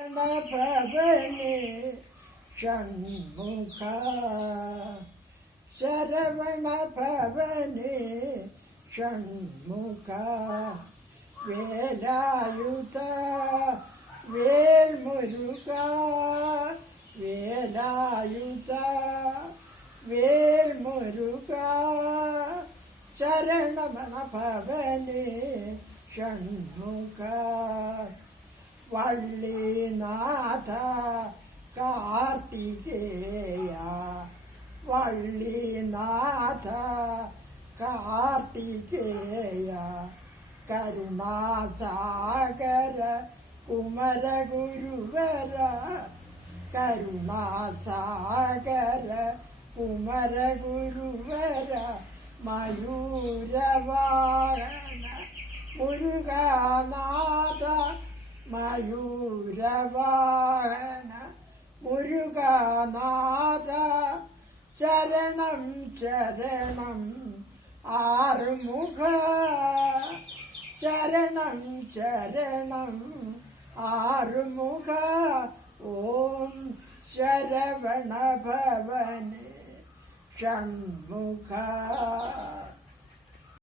ഭവനേ ഷൺമുഖ ശരവണ ഭവനേ ഷൺമുഖ വേലായുധ വേൽമുരുക വേലായുധ വേൽമുരുക ശരണമണ ഭവനേ ഷൺമുഖ വള്ളിനാഥ കാർത്തികേയ വള്ളിനാഥ കാർത്തികേയ കരുണാസാഗര കുമരഗുരുവര കരുണാസാഗര കുമരഗുരുവര മയൂരവാഹന മുരുകനാഥ മയൂരവാഹന മുരുകനാഥ ശരണം ശരണം ആറുമുഖ ശരണം ശരണം ആറുമുഖ ഓം ശരവണ ഭവനേ ഷൺമുഖ.